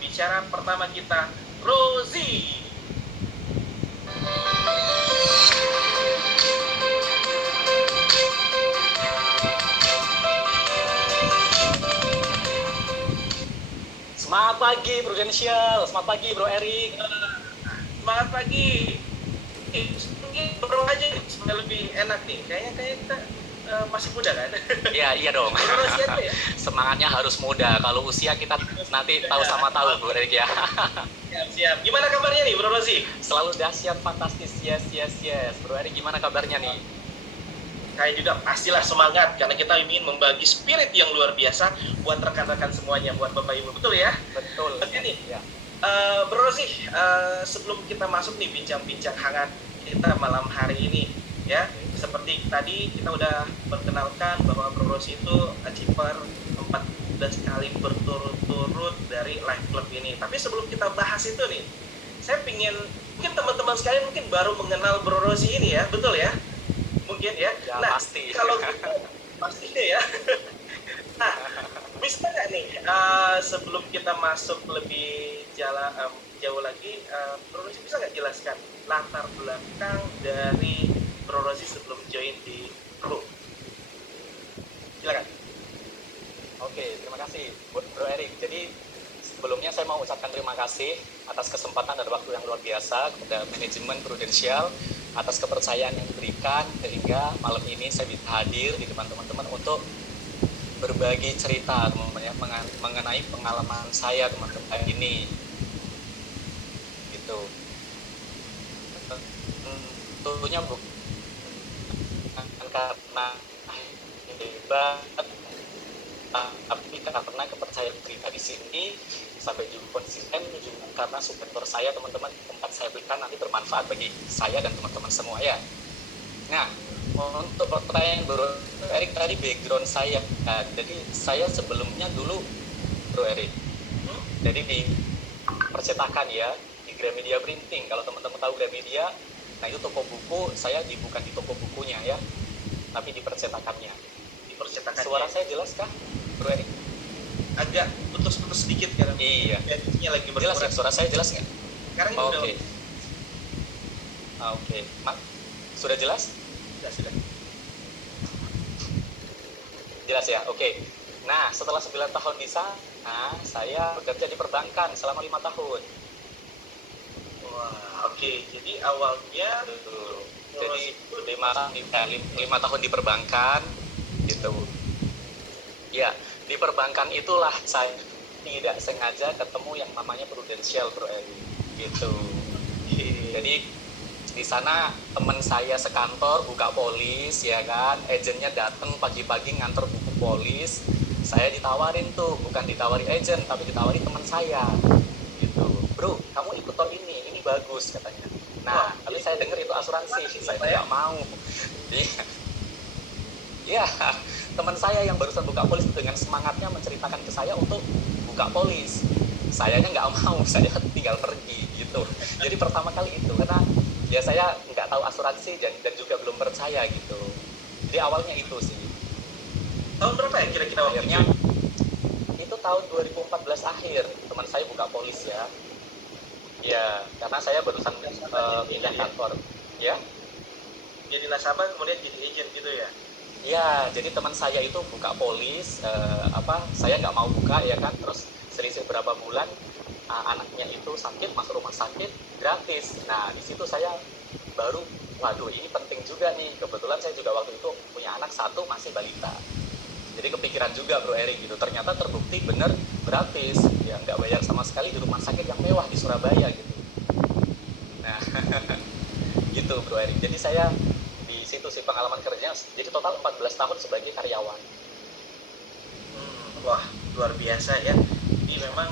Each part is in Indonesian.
Bicara pertama kita, Rozi. Semangat pagi Prudential, semangat pagi Bro Erik. Semangat pagi. Bro aja supaya lebih enak nih. Kayaknya kita masih muda kan? Iya dong. Rozi aja ya. Semangatnya harus muda. Kalau usia kita nanti tahu sama tahu Bro Erik ya. Siap. Gimana kabarnya nih Bro Rozi? Selalu dahsyat, fantastis, yes. Bro Erik gimana kabarnya nih? Saya juga pastilah semangat karena kita ingin membagi spirit yang luar biasa buat rekan-rekan semuanya, buat Bapak Ibu, betul ya? Betul. Oke nih, ya. Bro Rozi, sebelum kita masuk nih bincang-bincang hangat kita malam hari ini, ya, seperti tadi kita udah perkenalkan bahwa Bro Rozi itu achiever 14 kali berturut-turut dari Life Club ini. Tapi sebelum kita bahas itu nih, saya mungkin teman-teman sekalian mungkin baru mengenal Bro Rozi ini ya, betul ya? Mungkin ya. Nah, pasti. Kalau gitu, pastinya ya. Nah, bisa nggak nih sebelum kita masuk lebih jauh lagi, Bro Rozi bisa nggak jelaskan latar belakang dari Bro Rozi sebelum join di Pro? Silakan. Oke, terima kasih Bro Erik. Jadi sebelumnya saya mau ucapkan terima kasih atas kesempatan dan waktu yang luar biasa kepada manajemen Prudential atas kepercayaan yang diberikan sehingga malam ini saya bisa hadir di depan teman-teman untuk berbagi cerita mengenai pengalaman saya teman-teman ini gitu. Tentunya bukan karena hebat, tapi karena kepercayaan cerita di sini sampai juga konsisten juga karena supporter saya teman-teman tempat saya berikan nanti bermanfaat bagi saya dan teman-teman semua ya. Nah, untuk pertanyaan Bro Erik tadi background saya, jadi saya sebelumnya dulu Bro Erik, jadi di percetakan ya di Gramedia Printing. Kalau teman-teman tahu Gramedia, nah itu toko buku, saya bukan di toko bukunya ya, tapi di percetakannya. Di percetakannya. Suara saya jelas kah, Bro Erik? Agak putus-putus sedikit kan? Iya. Editnya lagi berkurang. Jelas ya, suara saya jelas nggak? Sekarang ini udah. Oke. Sudah jelas? Sudah. Jelas ya, oke. Nah, setelah 9 tahun di sana, saya bekerja di perbankan selama 5 tahun. Wah, oke. Jadi awalnya jadi 5 tahun di perbankan gitu. Ya, di perbankan itulah saya tidak sengaja ketemu yang namanya Prudential Bro Eli gitu. Jadi di sana teman saya sekantor buka polis ya kan, agennya datang pagi-pagi ngantor buku polis. Saya ditawarin tuh, bukan ditawari agen tapi ditawari teman saya gitu. Bro, kamu ikut tol ini bagus katanya. Nah, tapi saya dengar itu asuransi, saya nggak mau. Iya, teman saya yang barusan buka polis dengan semangatnya menceritakan ke saya untuk buka polis. Sayanya nggak mau, saya tinggal pergi gitu. Jadi pertama kali itu karena ya saya nggak tahu asuransi dan juga belum percaya gitu. Jadi awalnya itu sih. Tahun berapa ya kira-kira waktunya? Itu tahun 2014 akhir teman saya buka polis ya. Ya, karena saya barusan pindah kantor. Ya. Jadi nasabah kemudian jadi agent gitu ya? Ya, jadi teman saya itu buka polis, saya nggak mau buka ya kan, terus selisih berapa bulan anaknya itu sakit, masuk rumah sakit gratis. Nah, di situ saya baru, waduh ini penting juga nih. Kebetulan saya juga waktu itu punya anak satu masih balita. Jadi kepikiran juga Bro Eri gitu. Ternyata terbukti bener gratis, ya nggak bayar sama sekali di rumah sakit yang mewah di Surabaya gitu. Nah, gitu Bro Eri. Jadi saya di situ sih pengalaman kerjanya, jadi total 14 tahun sebagai karyawan. Wah, luar biasa ya. Jadi memang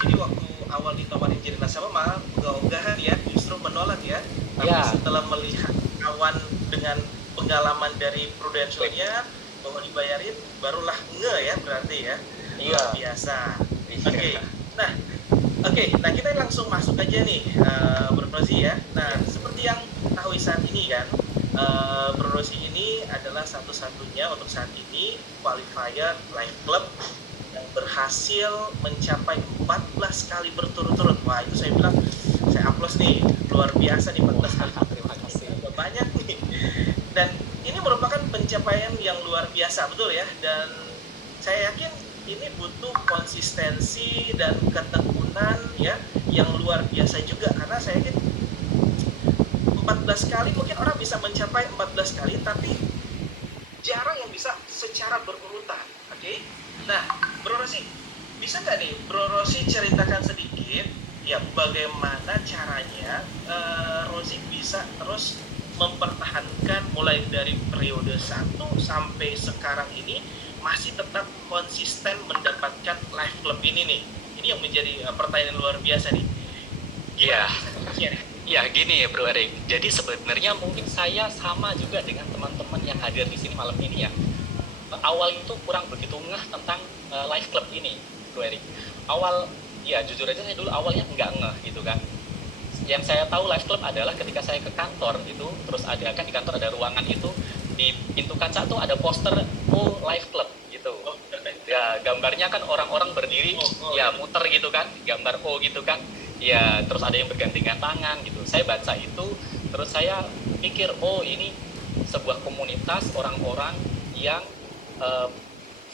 jadi waktu awal ditawarin jadi nasabah malah ogah-ogahan ya, justru menolak ya. Tapi setelah melihat kawan dengan pengalaman dari Prudential-nya bahwa dibayarin, barulah ya berarti ya. Luar biasa. Oke, nah kita langsung masuk aja nih Bro Rozi ya. Nah, seperti yang ketahui saat ini kan, Bro Rozi ini adalah satu-satunya untuk saat ini qualifier Life Club yang berhasil mencapai 14 kali berturut-turut. Wah, itu saya bilang, saya aplaus nih, luar biasa nih 14 kali. Terima kasih. Banyak nih. Dan ini merupakan pencapaian yang luar biasa, betul ya? Dan saya yakin ini butuh konsistensi dan ketekunan ya yang luar biasa juga, karena saya yakin 14 kali mungkin orang bisa mencapai 14 kali, tapi jarang yang bisa secara berurutan. Oke? Nah, Bro Rosi, bisa nggak nih Bro Rosi ceritakan sedikit ya bagaimana caranya Rosi bisa terus mempertahankan mulai dari periode 1 sampai sekarang ini masih tetap konsisten mendapatkan live club ini nih. Ini yang menjadi pertanyaan luar biasa nih. Iya. Ya. Ya gini ya Bro Erik, jadi sebenarnya mungkin saya sama juga dengan teman-teman yang hadir di sini malam ini ya. Awal itu kurang begitu ngeh tentang live club ini Bro Erik. Awal, ya jujur aja saya dulu awalnya nggak ngeh gitu kan. Yang saya tahu live club adalah ketika saya ke kantor itu, terus ada kan di kantor ada ruangan itu, di pintu kaca tuh ada poster live club gitu. Ya gambarnya kan orang-orang berdiri, ya muter gitu kan, gambar O gitu kan. Ya terus ada yang bergandengan tangan gitu. Saya baca itu, terus saya pikir ini sebuah komunitas orang-orang yang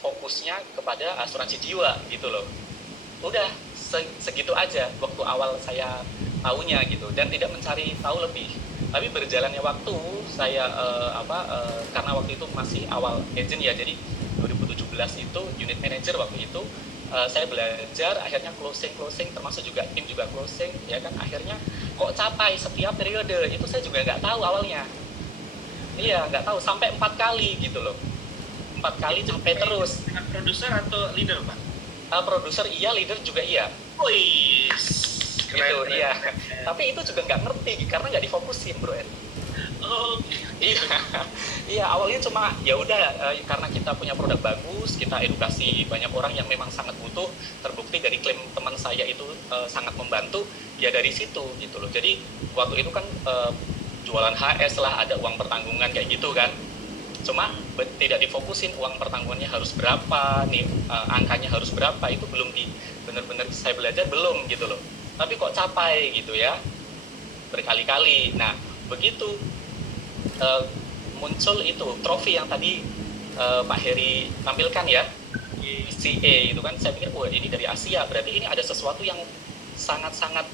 fokusnya kepada asuransi jiwa gitu loh. Udah segitu aja waktu awal saya tahunya gitu, dan tidak mencari tahu lebih. Tapi berjalannya waktu saya karena waktu itu masih awal agent ya, jadi 2017 itu unit manager waktu itu. Saya belajar, akhirnya closing termasuk juga tim juga closing ya kan, akhirnya kok capai setiap periode itu saya juga nggak tahu awalnya. Iya nggak tahu sampai 4 kali gitu loh, 4 kali capai terus. Dengan produser atau leader Pak? Produser iya, leader juga iya. Wih, Gitu iya. Tapi itu juga nggak ngerti karena nggak difokusin Bro Ed. Oh, Iya, iya awalnya cuma ya udah karena kita punya produk bagus, kita edukasi banyak orang yang memang sangat butuh, terbukti dari klaim teman saya itu sangat membantu, ya dari situ gitu loh. Jadi waktu itu kan jualan HS lah, ada uang pertanggungan kayak gitu kan. Cuma tidak difokusin uang pertanggungannya harus berapa, nih angkanya harus berapa, itu belum benar-benar saya belajar belum gitu loh. Tapi kok capai gitu ya, berkali-kali. Nah begitu muncul itu trofi yang tadi Pak Heri tampilkan ya, CA itu kan, saya pikir ini dari Asia, berarti ini ada sesuatu yang sangat-sangat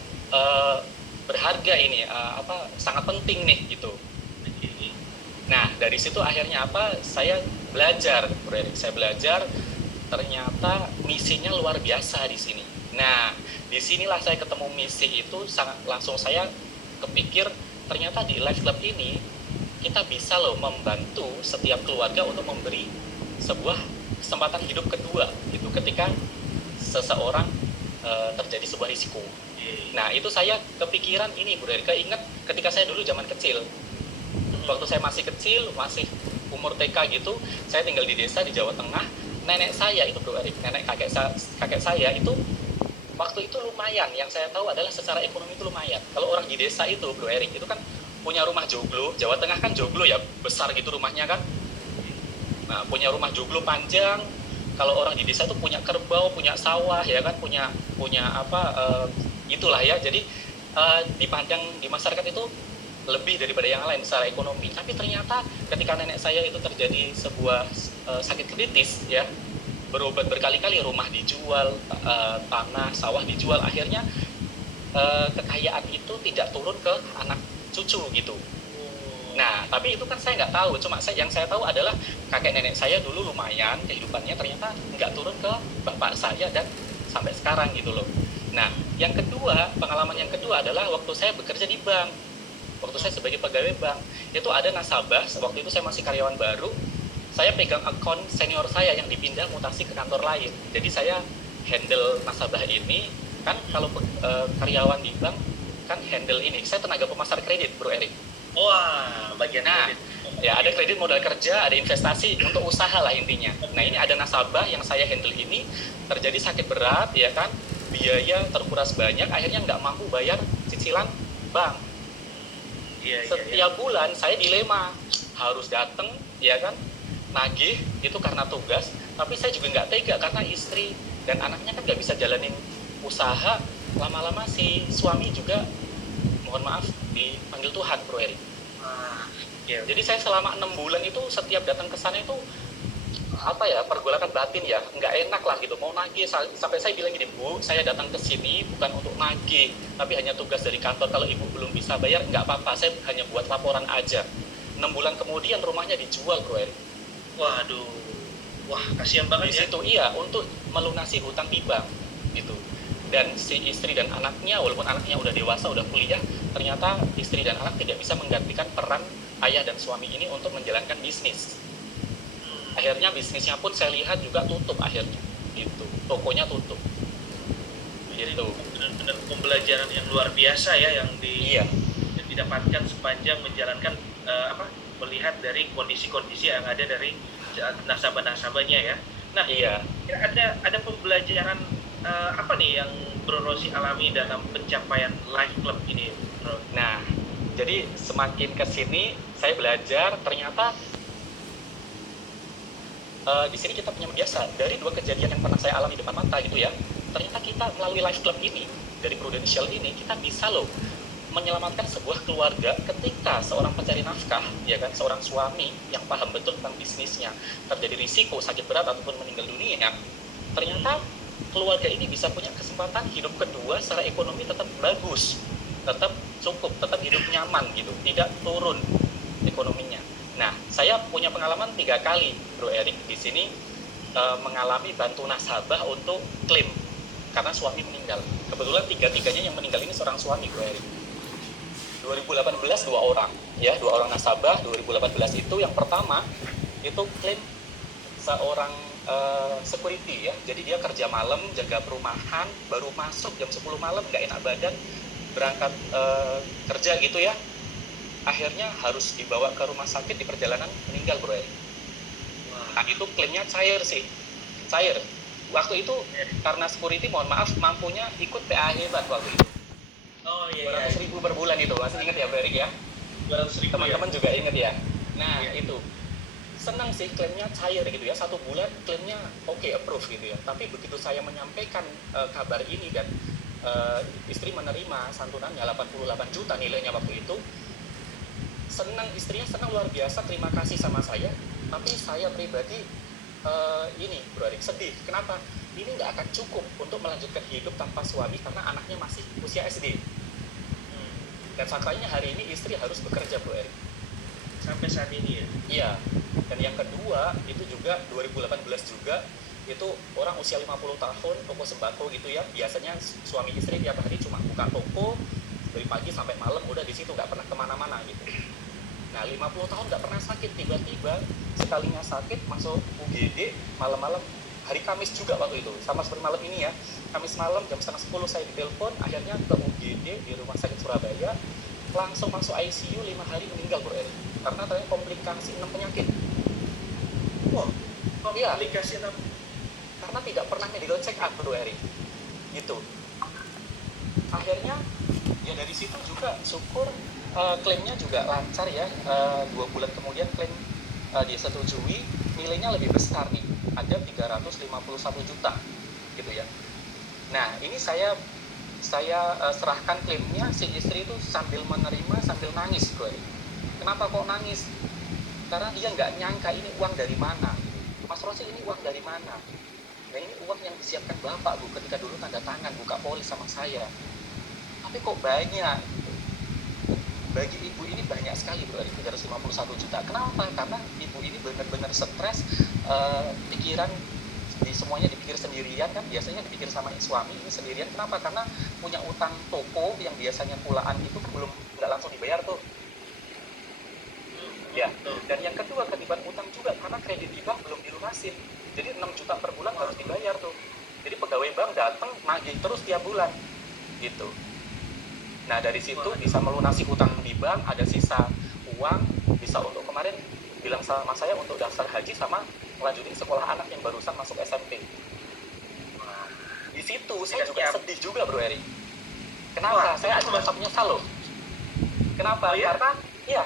berharga ini, sangat penting nih gitu. Nah dari situ akhirnya saya belajar, saya belajar, ternyata misinya luar biasa di sini. Nah disinilah saya ketemu misi itu, langsung saya kepikir ternyata di Life Club ini kita bisa loh membantu setiap keluarga untuk memberi sebuah kesempatan hidup kedua gitu ketika seseorang terjadi sebuah risiko. Nah itu saya kepikiran ini Bro Erik, keinget ketika saya dulu zaman kecil, waktu saya masih kecil, masih umur TK gitu, saya tinggal di desa di Jawa Tengah. Nenek saya itu Bro Erik, nenek kakek saya itu waktu itu lumayan, yang saya tahu adalah secara ekonomi itu lumayan. Kalau orang di desa itu Bro Erik itu kan punya rumah joglo, Jawa Tengah kan joglo ya, besar gitu rumahnya kan. Nah, punya rumah joglo panjang. Kalau orang di desa itu punya kerbau, punya sawah ya kan, punya itulah ya. Jadi dipandang di masyarakat itu lebih daripada yang lain secara ekonomi. Tapi ternyata ketika nenek saya itu terjadi sebuah sakit kritis ya, berobat berkali-kali, rumah dijual, tanah, sawah dijual, akhirnya kekayaan itu tidak turun ke anak cucu gitu. Nah, tapi itu kan saya nggak tahu. Cuma yang saya tahu adalah kakek nenek saya dulu lumayan kehidupannya, ternyata nggak turun ke bapak saya dan sampai sekarang gitu loh. Nah, yang kedua, pengalaman yang kedua adalah waktu saya bekerja di bank. Waktu saya sebagai pegawai bank, itu ada nasabah, waktu itu saya masih karyawan baru, saya pegang akun senior saya yang dipindah mutasi ke kantor lain. Jadi saya handle nasabah ini, kan kalau karyawan di bank, kan handle ini. Saya tenaga pemasar kredit, Bro Erik. Wah, bagian kredit. Ya ada kredit modal kerja, ada investasi untuk usaha lah intinya. Nah ini ada nasabah yang saya handle ini, terjadi sakit berat, ya kan, biaya terkuras banyak, akhirnya nggak mampu bayar cicilan bank. Setiap bulan saya dilema, harus datang, ya kan, nagih itu karena tugas, tapi saya juga nggak tega karena istri dan anaknya kan nggak bisa jalanin usaha, lama-lama si suami juga, mohon maaf, dipanggil Tuhan, Bro Eri. Jadi saya selama 6 bulan itu setiap datang ke sana itu pergolakan batin ya, nggak enak lah gitu, mau nagih. Sampai saya bilang gini, Bu, saya datang ke sini bukan untuk nagih, tapi hanya tugas dari kantor. Kalau ibu belum bisa bayar, nggak apa-apa, saya hanya buat laporan aja. 6 bulan kemudian rumahnya dijual, Bro Eri. Waduh, wah kasihan banget di situ. Iya, untuk melunasi hutang di bank gitu. Dan si istri dan anaknya, walaupun anaknya udah dewasa, udah kuliah, ternyata istri dan anak tidak bisa menggantikan peran ayah dan suami ini untuk menjalankan bisnis. Akhirnya bisnisnya pun saya lihat juga tutup akhirnya, gitu. Tokonya tutup. Jadi itu benar-benar pembelajaran yang luar biasa ya yang didapatkan sepanjang menjalankan melihat dari kondisi-kondisi yang ada dari nasabah-nasabahnya ya. Nah, ada pembelajaran apa nih yang Bro Rossi alami dalam pencapaian Life Club ini, Bro? Nah, jadi semakin kesini saya belajar ternyata di sini kita punya biasa dari 2 kejadian yang pernah saya alami depan mata gitu ya. Ternyata kita melalui Life Club ini, dari Prudential ini, kita bisa loh menyelamatkan sebuah keluarga ketika seorang pencari nafkah, ya kan, seorang suami yang paham betul tentang bisnisnya, terjadi risiko sakit berat ataupun meninggal dunia, ternyata keluarga ini bisa punya kesempatan hidup kedua secara ekonomi tetap bagus, tetap cukup, tetap hidup nyaman gitu, tidak turun ekonominya. Nah, saya punya pengalaman 3 kali, Bro Erik, di sini mengalami bantu nasabah untuk klaim karena suami meninggal. Kebetulan 3-tiganya yang meninggal ini seorang suami, Bro Erik. 2018 2 orang, ya, 2 orang nasabah. 2018 itu yang pertama itu klaim seorang security ya. Jadi dia kerja malam, jaga perumahan, baru masuk jam 10 malam, nggak enak badan, berangkat kerja gitu ya. Akhirnya harus dibawa ke rumah sakit, di perjalanan meninggal, Bro. Nah, itu klaimnya cair sih. Cair. Waktu itu karena security, mohon maaf, mampunya ikut PA hebat waktu itu. Oh iya. 200.000 per bulan itu. Masih ingat ya, Bro Erik ya? 200.000 teman-teman juga ingat ya. Nah, itu. Senang sih klaimnya cair gitu ya. 1 bulan klaimnya oke, approve gitu ya. Tapi begitu saya menyampaikan kabar ini dan istri menerima santunannya 88 juta nilainya waktu itu, istrinya senang luar biasa, terima kasih sama saya. Tapi saya pribadi ini, Bro Arik, sedih. Kenapa? Ini nggak akan cukup untuk melanjutkan hidup tanpa suami karena anaknya masih usia SD. Dan faktanya hari ini istri harus bekerja, Bro Arik. Sampai saat ini ya? Iya. Dan yang kedua, itu juga 2018 juga, itu orang usia 50 tahun, toko sembako gitu ya. Biasanya suami istri tiap hari cuma buka toko, dari pagi sampai malam udah di situ, nggak pernah kemana-mana gitu. Nah, 50 tahun nggak pernah sakit, tiba-tiba sekalinya sakit masuk UGD malam-malam, hari Kamis juga waktu itu, sama seperti malam ini ya. Kamis malam jam 9:30 saya ditelepon, akhirnya ke UGD di Rumah Sakit Surabaya, langsung masuk ICU, 5 hari meninggal, Bro Eri. Karena ternyata komplikasi 6 penyakit. Wow, komplikasi 6? Karena tidak pernah medical check up, Bro Eri. Gitu. Akhirnya, ya dari situ juga syukur klaimnya juga lancar ya. 2 bulan kemudian klaim disetujui, nilainya lebih besar nih, ada 351 juta gitu ya. Nah, ini saya serahkan klaimnya, si istri itu sambil menerima sambil nangis, Bro. Kenapa kok nangis? Karena dia nggak nyangka ini uang dari mana. Mas Rossi, ini uang dari mana? Nah, ini uang yang disiapkan Bapak, Bu, ketika dulu tanda tangan buka polis sama saya. Tapi kok banyak? Bagi ibu ini banyak sekali, Bro, 351 juta. Kenapa? Karena ibu ini benar-benar stres, pikiran semuanya dipikir sendirian kan, biasanya dipikir sama suami, ini sendirian. Kenapa? Karena punya utang toko yang biasanya pulaan itu belum, nggak langsung dibayar tuh. Ya, dan yang kedua ketiban utang juga karena kredit di bank belum dilunasin. Jadi 6 juta per bulan harus dibayar tuh. Jadi pegawai bank datang nagih terus tiap bulan gitu. Nah, dari situ bisa melunasi hutang di bank, ada sisa uang, bisa untuk kemarin bilang sama saya untuk daftar haji sama melanjutin sekolah anak yang barusan masuk SMP. Di situ saya juga sedih juga, Bro Eri. Kenapa? Saya cuma menyesal loh. Kenapa?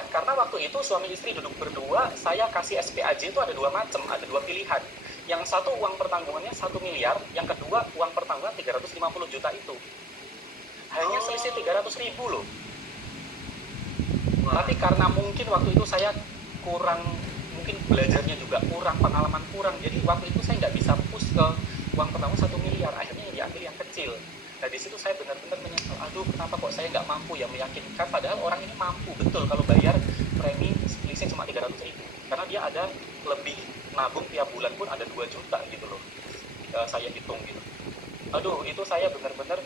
Karena waktu itu suami istri duduk berdua, saya kasih SPAJ itu ada 2 macam, ada 2 pilihan. Yang satu uang pertanggungannya 1 miliar, yang kedua uang pertanggungan 350 juta itu. Hanya selisih 300.000 loh. Wah. Tapi karena mungkin waktu itu saya kurang, mungkin belajarnya juga kurang, pengalaman kurang, jadi waktu itu saya nggak bisa push ke uang pertanggungan 1 miliar, akhirnya yang diambil yang kecil. Nah di situ saya benar-benar menyesal, aduh kenapa kok saya nggak mampu ya meyakinkan, padahal orang ini mampu betul kalau bayar premi selisih cuma 300.000, karena dia ada lebih nabung tiap bulan pun ada 2 juta gitu loh. Saya hitung gitu. Aduh itu saya benar-benar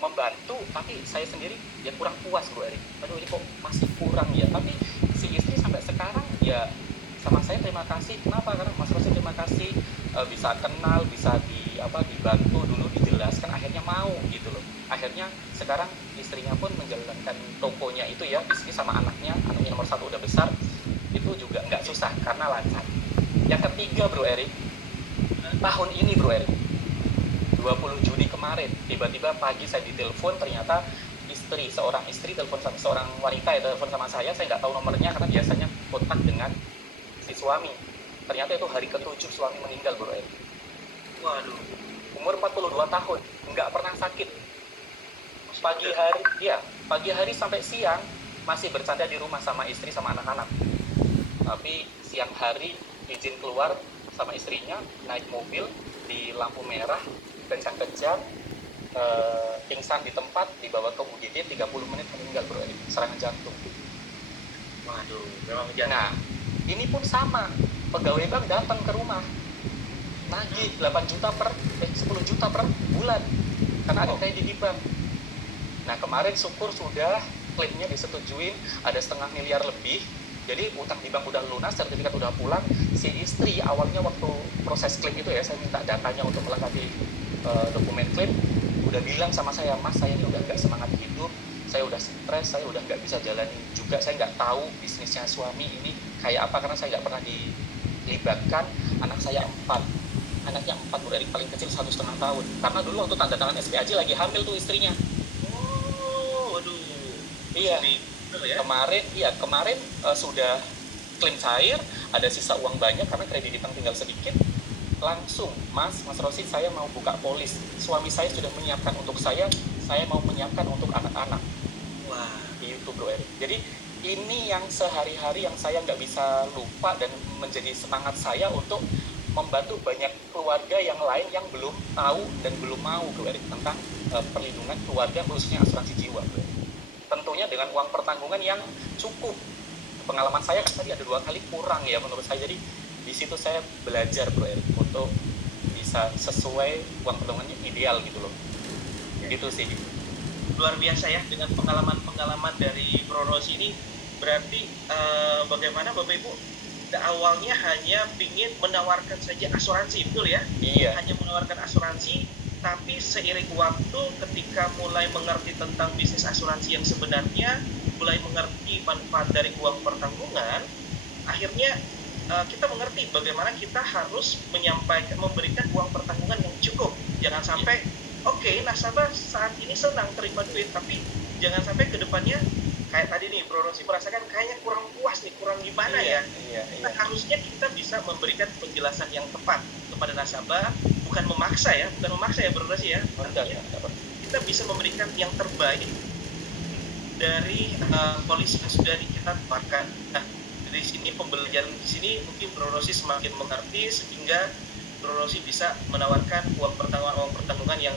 membantu, tapi saya sendiri ya kurang puas Bro Erik. Aduh ini kok masih kurang ya. Tapi si istri sampai sekarang ya sama saya terima kasih. Kenapa? Karena Mas Rosi terima kasih, bisa kenal, bisa dibantu dulu, dijelaskan, akhirnya mau gitu loh. Akhirnya sekarang istrinya pun menjalankan tokonya itu ya, bisnis sama anaknya nomor 1 udah besar, itu juga nggak susah karena lancar. Yang ketiga Bro Erik, tahun ini Bro Erik, 20 Juni kemarin, tiba-tiba pagi saya ditelepon, ternyata seorang istri telepon sama seorang wanita ya, telepon sama saya nggak tahu nomornya karena biasanya kontak dengan si suami. Ternyata itu hari ke-7 suami meninggal Bro Eri. Waduh. Umur 42 tahun, nggak pernah sakit. Pagi hari sampai siang masih bercanda di rumah sama istri sama anak-anak. Tapi siang hari izin keluar sama istrinya, naik mobil di lampu merah, kencang-kencang, pingsan di tempat, dibawa ke UGD, 30 menit meninggal Bro Eri, serangan jantung. Waduh, memang jangan. Nah, ini pun sama, pegawai bank datang ke rumah, nagih 10 juta per bulan, karena ada kredit di bank. Nah, kemarin syukur sudah klaimnya disetujuin, ada 0,5 miliar lebih, jadi utang di bank udah lunas, sertifikat udah pulang. Si istri awalnya waktu proses klaim itu ya, saya minta datanya untuk melengkapi dokumen klaim, udah bilang sama saya, Mas saya ini udah nggak semangat hidup, saya udah stres, saya udah nggak bisa jalani juga, saya nggak tahu bisnisnya suami ini kayak apa karena saya nggak pernah dilibatkan. Anak saya 4, anaknya 4 dari paling kecil 1,5 tahun, karena dulu waktu tanda tangan SPAJ lagi hamil tuh istrinya. Oh, waduh. Iya. Kemarin sudah klaim cair, ada sisa uang banyak karena kredit di bank tinggal sedikit. Langsung, Mas Rosi, saya mau buka polis. Suami saya sudah menyiapkan untuk saya mau menyiapkan untuk anak-anak. Wah, itu Bro Erik. Jadi ini yang sehari-hari yang saya nggak bisa lupa dan menjadi semangat saya untuk membantu banyak keluarga yang lain yang belum tahu dan belum mau Bro Erik tentang perlindungan keluarga, khususnya asuransi jiwa Bro Erik. Tentunya dengan uang pertanggungan yang cukup. Pengalaman saya tadi ada 2 kali kurang ya menurut saya, jadi di situ saya belajar Bro Erik untuk bisa sesuai uang pertanggungannya ideal gitu loh. Gitu sih. Luar biasa ya dengan pengalaman-pengalaman dari Bro Rosi ini. Berarti bagaimana Bapak Ibu awalnya hanya ingin menawarkan saja asuransi, betul ya? Iya. Hanya menawarkan asuransi, tapi seiring waktu ketika mulai mengerti tentang bisnis asuransi yang sebenarnya, mulai mengerti manfaat dari uang pertanggungan, akhirnya kita mengerti bagaimana kita harus memberikan uang pertanggungan yang cukup. Jangan sampai nasabah saat ini senang terima duit, tapi jangan sampai ke depannya kayak tadi nih Bro Rosi merasakan kayaknya kurang puas nih, kurang gimana ya. Nah, harusnya kita bisa memberikan penjelasan yang tepat kepada nasabah, bukan memaksa ya Bro Rosi ya. Kita bisa memberikan yang terbaik dari polisi yang sudah kita tawarkan. Nah, dari sini pembelajaran di sini mungkin Bro Rosi semakin mengerti sehingga Bro Rosi bisa menawarkan uang pertanggungan yang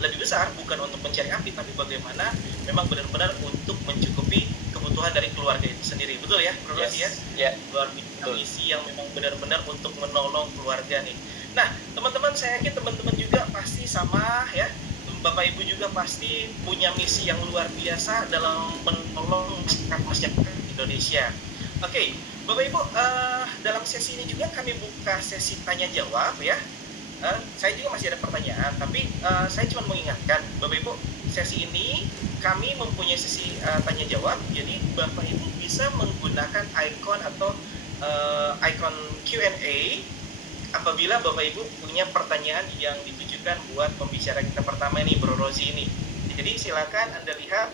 lebih besar, bukan untuk mencari api, tapi bagaimana memang benar-benar untuk mencukupi kebutuhan dari keluarga itu sendiri. Betul ya Bro Rosi ya? Ya. Luar biasa misi yang memang benar-benar untuk menolong keluarga nih. Nah, teman-teman, saya yakin teman-teman juga pasti sama ya. Bapak Ibu juga pasti punya misi yang luar biasa dalam menolong masyarakat Indonesia. Oke, Bapak Ibu, dalam sesi ini juga kami buka sesi tanya jawab ya. Saya juga masih ada pertanyaan, tapi saya cuma mengingatkan Bapak Ibu, sesi ini kami mempunyai sesi tanya jawab. Jadi Bapak Ibu bisa menggunakan ikon atau ikon Q&A apabila Bapak Ibu punya pertanyaan yang ditujukan buat pembicara kita pertama ini, Bro Rosi ini. Jadi silakan Anda lihat,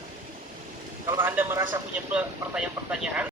kalau Anda merasa punya pertanyaan-pertanyaan